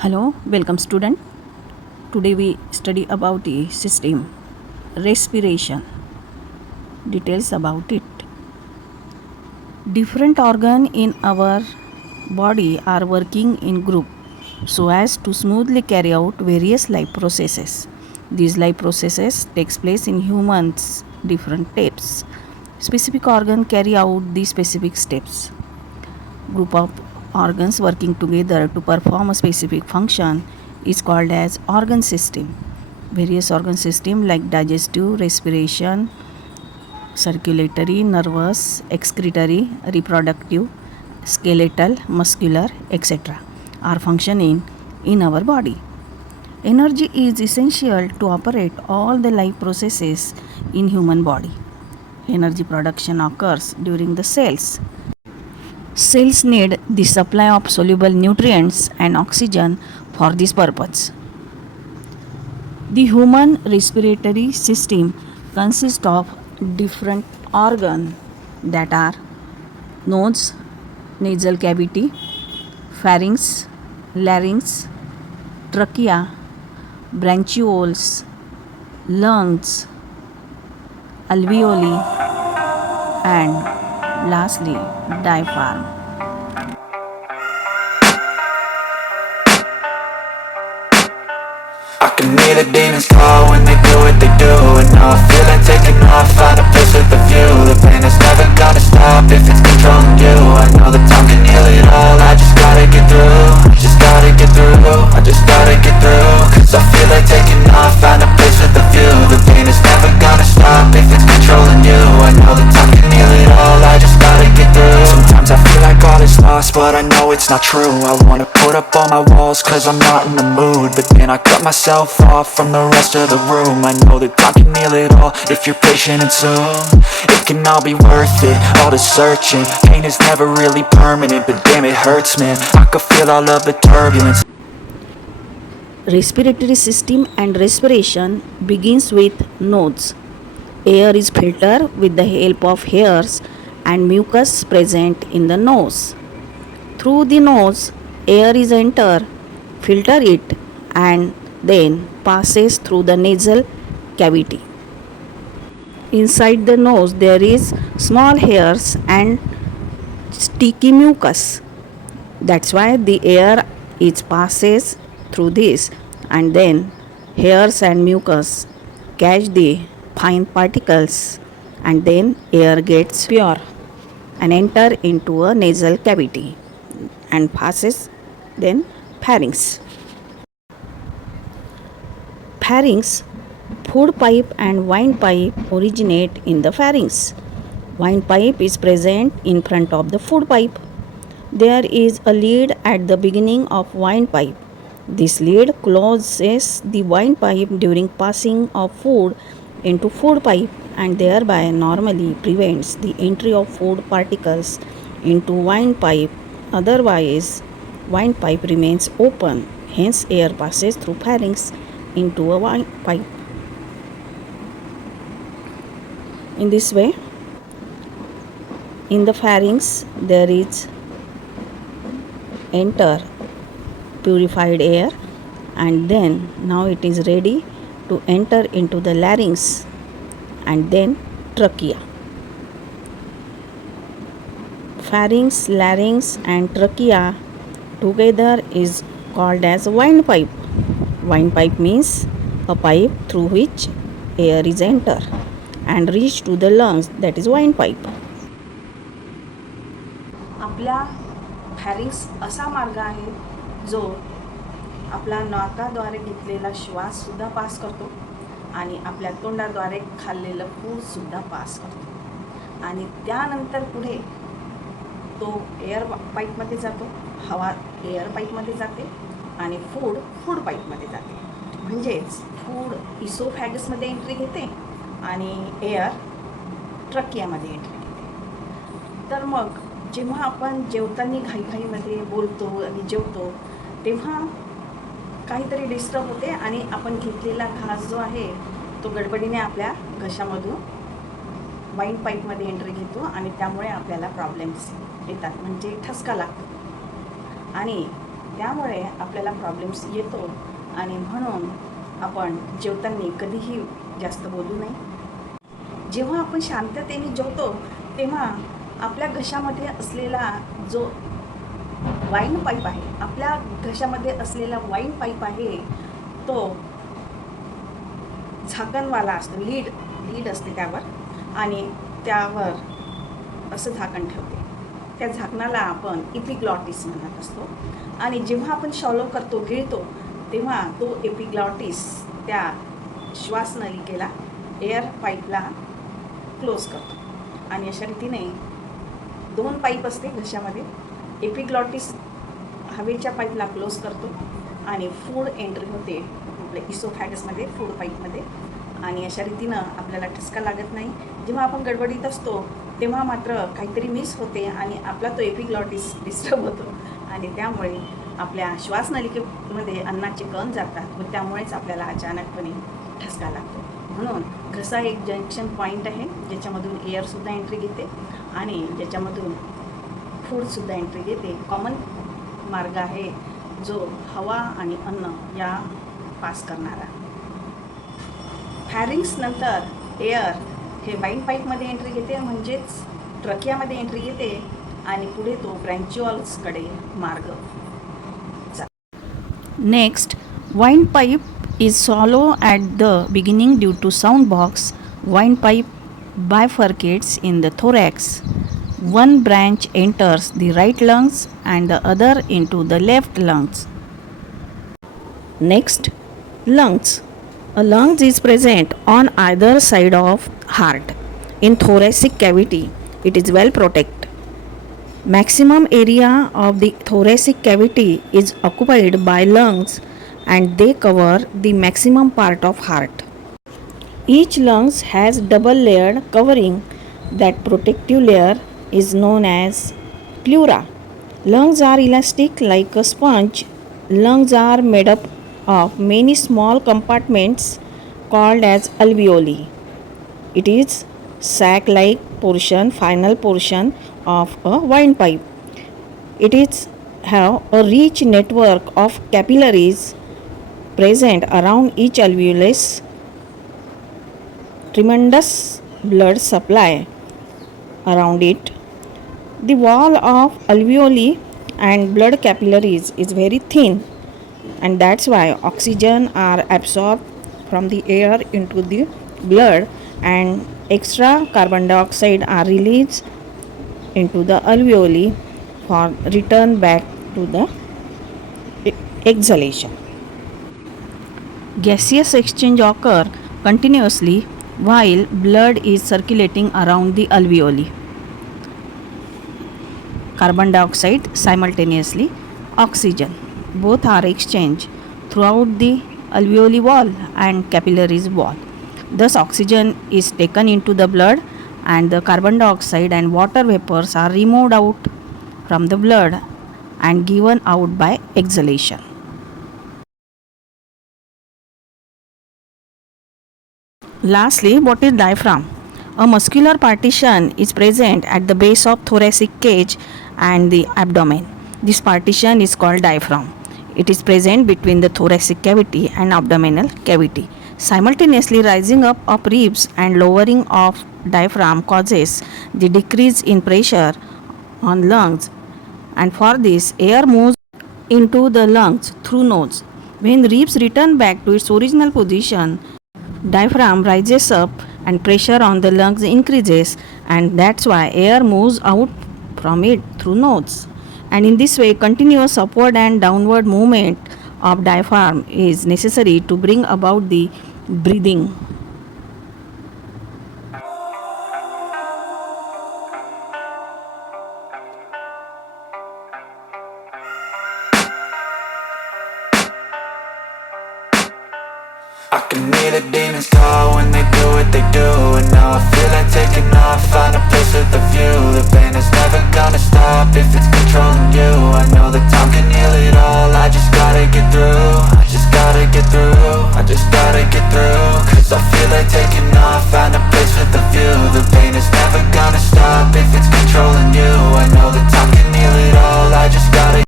Hello, welcome student. Today we study about the system respiration. Details about it. Different organ in our body are working in group so as to smoothly carry out various life processes. These life processes takes place in humans different steps. Specific organ carry out these specific steps. Group of organs working together to perform a specific function is called as organ system. Various organ system like digestive, respiration, circulatory, nervous, excretory, reproductive, skeletal, muscular, etc. are functioning in our body. Energy is essential to operate all the life processes in human body. Energy production occurs during the cells. Cells need the supply of soluble nutrients and oxygen for this purpose. The human respiratory system consists of different organs that are nose, nasal cavity, pharynx, larynx, trachea, bronchioles, lungs, alveoli, and lastly diaphragm. I can hear the demons call when they do what they do. And now I feel like taking off, find a place with a view. The pain is never gonna stop if it's controlling you. I know that time can heal it all, I just gotta get through. Just gotta get through, I just gotta get through. Cause I feel like taking off, find a place with a view. The pain is never gonna stop if it's controlling you. I know that time can heal it all, I just gotta get through. Sometimes I feel like all is lost, but I know it's not true. I wanna put up all my walls cause I'm not in the mood. But then I cut myself off from the rest of the room. I know that time can heal it all if you're patient and soon. It can all be worth it, all the searching. Pain is never really permanent, but damn it hurts, man. I could feel all of the turbulence. Respiratory system and respiration begins with nose. Air is filtered with the help of hairs and mucus present in the nose. Through the nose, air is entered, filter it, and then passes through the nasal cavity. Inside the nose there is small hairs and sticky mucus. That's why the air is passes through this, and then hairs and mucus catch the fine particles, and then air gets pure and enter into a nasal cavity and passes then pharynx. Pharynx, food pipe and windpipe originate in the pharynx. Windpipe is present in front of the food pipe. There is a lid at the beginning of windpipe. This lid closes the windpipe during passing of food into food pipe and thereby normally prevents the entry of food particles into windpipe. Otherwise, windpipe remains open. Hence, air passes through pharynx into a windpipe. In this way, in the pharynx there is enter purified air, and then now it is ready to enter into the larynx and then trachea. Pharynx, larynx and trachea together is called as windpipe. Windpipe means a pipe through which air is enter and reach to the lungs, that is windpipe. आपल्या pharynx असा मार्ग आहे जो आपला नाकाद्वारे घेतलेला श्वास सुद्धा पास करतो आणि आपल्या तोंडाद्वारे खाल्लेलं फूड सुद्धा पास करतो आणि त्यानंतर पुढे तो एअर पाईपमध्ये जातो, हवा एअर पाईपमध्ये जाते आणि फूड पाईपमध्ये जाते. म्हणजेच फूड इसोफॅगसमध्ये एंट्री घेते आणि एअर ट्रकियामध्ये एंट्री घेते. तर मग जेव्हा आपण जेवताना घाईघाईमध्ये बोलतो आणि जेवतो तेव्हा काहीतरी डिस्टर्ब होते आणि आपण घेतलेला घास जो आहे तो गडबडीने आपल्या घशामधून वाईन पाईपमध्ये एंट्री घेतो आणि त्यामुळे आपल्याला प्रॉब्लेम्स येतात, म्हणजे ठसका लागतो. आणि त्यामुळे आपल्याला प्रॉब्लेम्स येतो आणि म्हणून आपण जेवताना कधीही जास्त बोलू नये. जेव्हा आपण शांततेने जेवतो तेव्हा आपल्या घशामध्ये असलेला जो वाईन पाईप आहे, आपल्या घशामध्ये असलेला वाईन पाईप आहे तो झाकणवाला असतो, लीड असते त्यावर, आणि त्यावर असं झाकण ठेवते. त्या झाकणाला आपण एपिग्लॉटिस म्हणत असतो. आणि जेव्हा आपण शॉलो करतो, गिळतो, तेव्हा तो एपिग्लॉटिस त्या श्वासनलिकेला, एअर पाईपला क्लोज करतो. आणि अशा रीतीने 2 पाईप असते घशामध्ये. एपिग्लॉटिस हवेच्या पाईपला क्लोज करतो आणि फूड एंट्री होते आपल्या इसोफॅगसमध्ये, फूड पाईपमध्ये. आणि अशा रीतीनं आपल्याला ठसका लागत नाही. जेव्हा आपण गडबडीत असतो तेव्हा मात्र काहीतरी मिस होते आणि आपला तो एपिग्लॉटिस डिस्टर्ब होतो आणि त्यामुळे आपल्या श्वासनलिकेमध्ये अन्नाचे कण जातात व त्यामुळेच आपल्याला अचानकपणे ठसका लागतो. म्हणून घसा एक जंक्शन पॉईंट आहे ज्याच्यामधून एअरसुद्धा एंट्री घेते आणि ज्याच्यामधून फूडसुद्धा एंट्री घेते. कॉमन मार्ग आहे जो हवा आणि अन्न या पास करणारा. फॅरिंग्स नंतर एअर हे वाईन पाईपमध्ये एंट्री घेते, म्हणजेच ट्रकियामध्ये एंट्री घेते आणि पुढे तो ब्रँच्युअल्सकडे मार्ग. Next, windpipe is hollow at the beginning due to sound box. Windpipe bifurcates in the thorax. One branch enters the right lungs and the other into the left lungs. Next, lungs. A lung is present on either side of heart. In thoracic cavity, it is well protected. Maximum area of the thoracic cavity is occupied by lungs and they cover the maximum part of heart. Each lung has double layered covering. That protective layer is known as pleura. Lungs are elastic like a sponge. Lungs are made up of many small compartments called as alveoli. It is sac-like portion, final portion of a windpipe. It is have a rich network of capillaries present around each alveolus. Tremendous blood supply around it. The wall of alveoli and blood capillaries is very thin, and that's why oxygen are absorbed from the air into the blood and extra carbon dioxide are released into the alveoli for return back to the exhalation. Gaseous exchange occur continuously while blood is circulating around the alveoli. Carbon dioxide simultaneously oxygen. Both are exchanged throughout the alveoli wall and capillaries wall. Thus oxygen is taken into the blood and the carbon dioxide and water vapors are removed out from the blood and given out by exhalation. Lastly, what is diaphragm? A muscular partition is present at the base of thoracic cage and the abdomen. This partition is called diaphragm. It is present between the thoracic cavity and abdominal cavity. Simultaneously rising up of ribs and lowering of diaphragm causes the decrease in pressure on lungs, and for this air moves into the lungs through nose. When ribs return back to its original position, diaphragm rises up and pressure on the lungs increases, and that's why air moves out from it through nose. And in this way continuous upward and downward movement of diaphragm is necessary to bring about the breathing. I can hear the demons call when they do what they do. And now I feel like taking off, find a place with a view. The pain is never gonna stop if it's controlling you. I know the time